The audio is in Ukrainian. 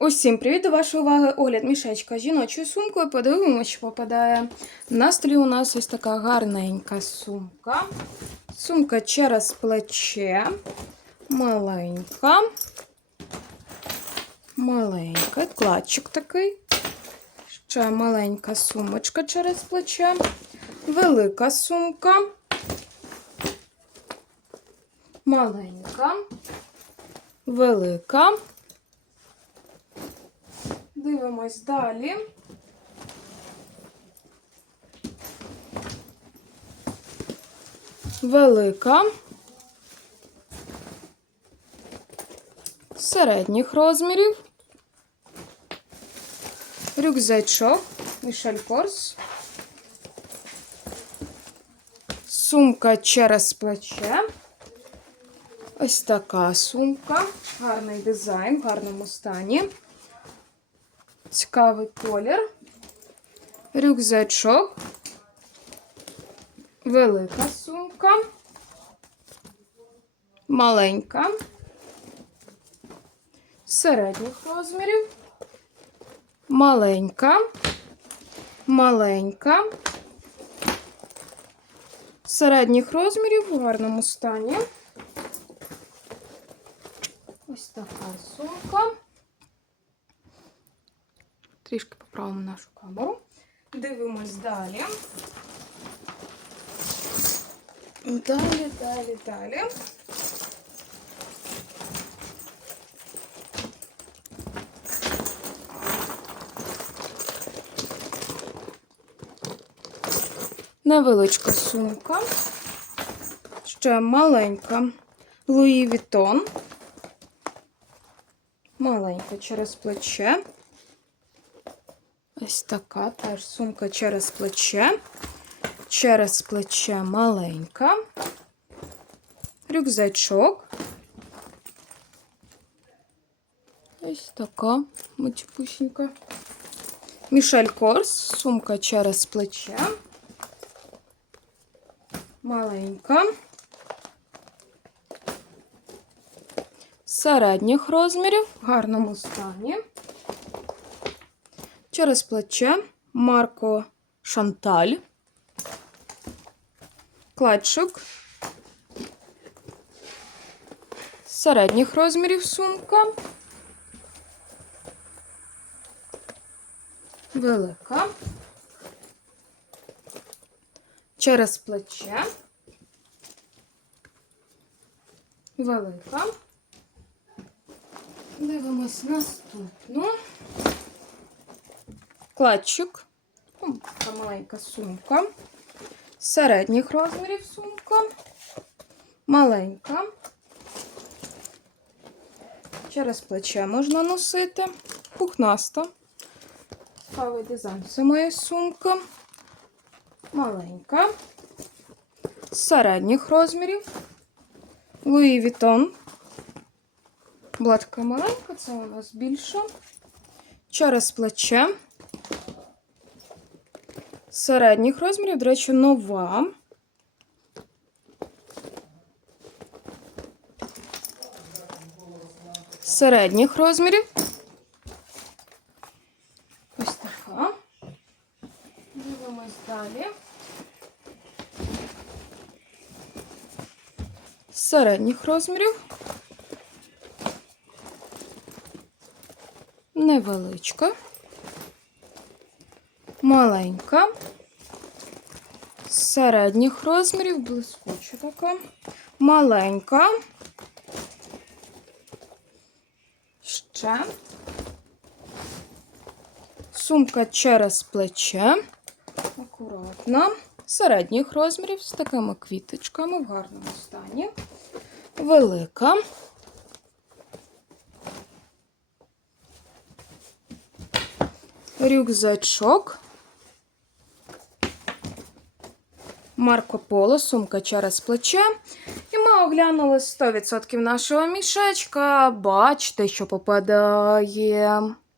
Усім привіт до вашої уваги. Огляд мішечка з жіночою сумкою. Подивимося, що попадає. На столі у нас ось така гарненька сумка. Сумка через плече. Маленька. Маленька. Кладчик такий. Ще маленька сумочка через плече. Велика сумка. Маленька. Велика. Дивимось далі. Велика. Середніх розмірів. Рюкзачок. Мішель Корс. Сумка через плече. Ось така сумка. Гарний дизайн, в гарному стані. Цікавий колір. Рюкзачок. Велика сумка. Маленька. Середніх розмірів. Маленька. Маленька. Середніх розмірів в гарному стані. Ось така сумка. Трішки поправимо нашу камеру. Дивимось далі. Далі, далі, далі. Невеличка сумка. Ще маленька. Луї Вітон. Маленька через плече. Ось така теж сумка через плече. Через плече маленька. Рюкзачок. Ось така мочепусінька. Мішель Корс, сумка через плече. Маленька. Середніх розмірів в гарному стані. Через плече Марко Шанталь. Кладчик. Середніх розмірів сумка. Велика. Через плече. Велика. Дивимось наступну. Кладчик. Така маленька сумка. Середніх розмірів сумка. Маленька. Через плече можна носити. Пухнаста. Цікавий дизайн. Це моя сумка. Маленька. Середніх розмірів. Луї Вітон. Бладка маленька, це у нас більша. Через плече. Середніх розмірів, до речі, нова. Середніх розмірів. Ось така. Дивимось далі. Середніх розмірів. Невеличка. Маленька. Середніх розмірів, блискуча така. Маленька. Ще. Сумка через плече. Акуратна. Середніх розмірів з такими квіточками в гарному стані. Велика. Рюкзачок. Марко Поло, сумка через плече. І ми оглянули 100% нашого мішечка. Бачите, що попадає.